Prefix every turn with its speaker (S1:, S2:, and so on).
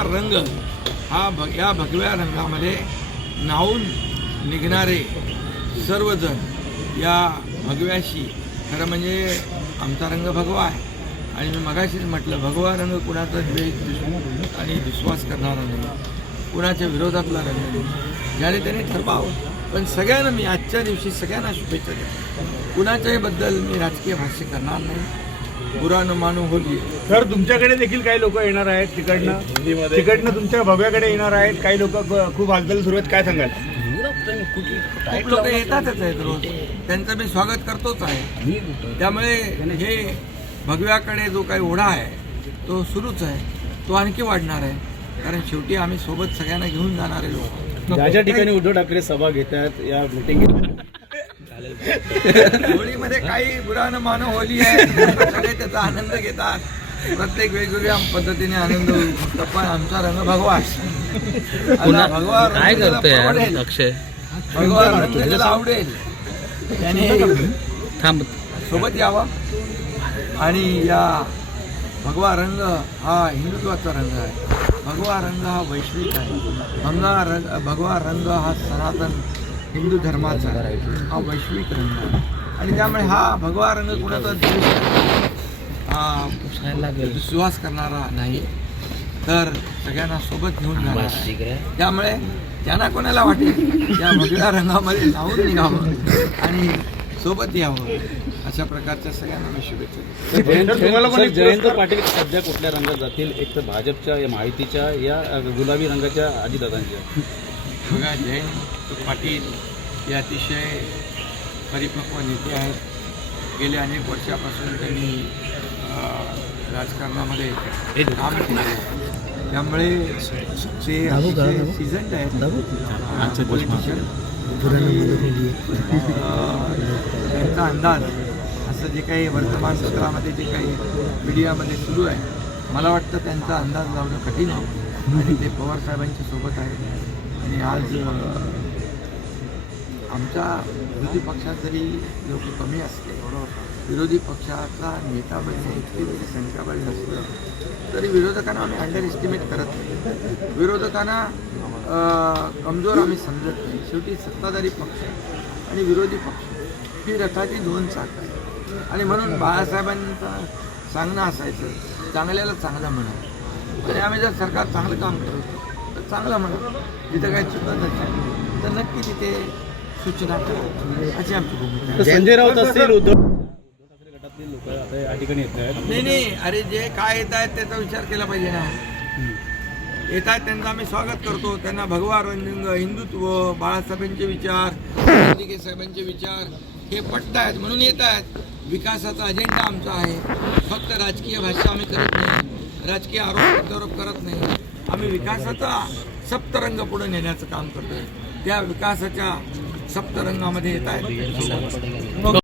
S1: रंग. हा भग या भगव्या रंगामध्ये न्हावून निघणारे सर्वजण या भगव्याशी. खरं म्हणजे आमचा रंग भगवा आहे. आणि मी मगाशीच म्हटलं भगवा रंग कुणाचा द्वेष दुस- आणि विश्वास करणारा नाही. कुणाच्या विरोधातला रंग नाही. ज्याने त्याने ठरवावं हो. पण सगळ्यांना मी आजच्या दिवशी सगळ्यांना शुभेच्छा देतो. कुणाच्याही बद्दल मी राजकीय भाष्य करणार नाही. बुरा न मानू होली
S2: सर तुमच्याकडे देखील काही लोक येणार आहेत तिकडनं? तिकडनं तुमच्या भव्याकडे येणार आहेत? काही लोक खूप हालचाल सुरू आहेत? काय सांगाल?
S1: खूप लोक येतातच आहेत रोज. त्यांचं मी स्वागत करतोच आहे. त्यामुळे हे भगव्याकडे जो काही ओढा आहे तो सुरूच आहे. तो आणखी वाढणार आहे. कारण शेवटी आम्ही सोबत सगळ्यांना घेऊन जाणारे लोक
S2: ज्या ज्या ठिकाणी उद्धव ठाकरे सभा घेत आहेत या मिटिंग
S1: होळीमध्ये काही बुरा न मानो होली आहे. सगळे त्याचा आनंद घेतात. प्रत्येक वेगवेगळ्या पद्धतीने आनंद होईल. पण आमचा रंग भगवा आहे. आता भगवा रंग
S3: काय करतोय अक्षय?
S1: भगवा रंग ज्याला आवडेल. त्याने
S3: थांब.
S1: सोबत यावं. आणि या भगवा रंग हा हिंदुत्वाचा रंग आहे. भगवा रंग हा वैश्विक आहे. भंगा रंग भगवा रंग हा सनातन हिंदू धर्माचा हा वैश्विक रंग आहे. आणि त्यामुळे हा भगवा रंग कुणाचा हा विश्वास करणारा नाही. तर सगळ्यांना सोबत घेऊन जाणार. त्यामुळे त्यांना कोणाला वाटेल? या भगव्या रंगामध्ये जाऊन निघावं आणि सोबत यावं. अशा प्रकारच्या सगळ्यांना मी शुभेच्छा.
S2: जयंत
S4: पाटील सध्या कुठल्या रंगात जातील? एक तर भाजपच्या या माहितीच्या या गुलाबी रंगाच्या अजितदादांच्या
S1: बघा जयंत पाटील हे अतिशय परिपक्व नेते आहेत. गेल्या अनेक वर्षापासून त्यांनी राजकारणामध्ये काम केलं आहे. त्यामुळे ते अतिशय सीझन्ड आहेत त्यांचा अंदाज असं जे काही वर्तमानपत्रामध्ये जे काही मीडियामध्ये सुरू आहे मला वाटतं त्यांचा अंदाज लावणं कठीण आहे. आणि ते पवार साहेबांच्या सोबत आहेत. आणि आज आमच्या विरोधी पक्षात जरी लोक कमी असते विरोधी पक्षाचा नेता बनणे इतकी जरी संख्याबळ नसलं तरी विरोधकांना आम्ही अंडर एस्टिमेट करत नाही. विरोधकांना कमजोर आम्ही समजत नाही. शेवटी सत्ताधारी पक्ष आणि विरोधी पक्ष ही रथाची दोन चाक आहे. आणि म्हणून बाळासाहेबांचं सांगणं असायचं चांगल्याला चांगलं म्हणा आणि आम्ही जर सरकार चांगलं काम करतो चांगलं म्हणा. जिथं काही चुकत असेल तर नक्की तिथे सूचना करा. अशी आमची भूमिका आहे.
S4: संजय राऊत असतील उद्धव उद्धव ठाकरे गटातील लोक आता या ठिकाणी येत आहेत
S1: नाही नाही. अरे जे काय येत आहेत त्याचा विचार केला पाहिजे ना. येत आहेत त्यांचं आम्ही स्वागत करतो. त्यांना भगवा रंग हिंदुत्व बाळासाहेबांचे विचार गांधीगे साहेबांचे विचार हे पटत आहेत. म्हणून येत आहेत. विकासाचा अजेंडा आमचा आहे. फक्त राजकीय भाषा आम्ही करत नाही. राजकीय आरोप प्रत्यारोप करत नाही. आम्ही विकासाचा सप्तरंग पुढे नेण्याचं काम करतोय. त्या विकासाच्या सप्तरंगामध्ये येत आहेत.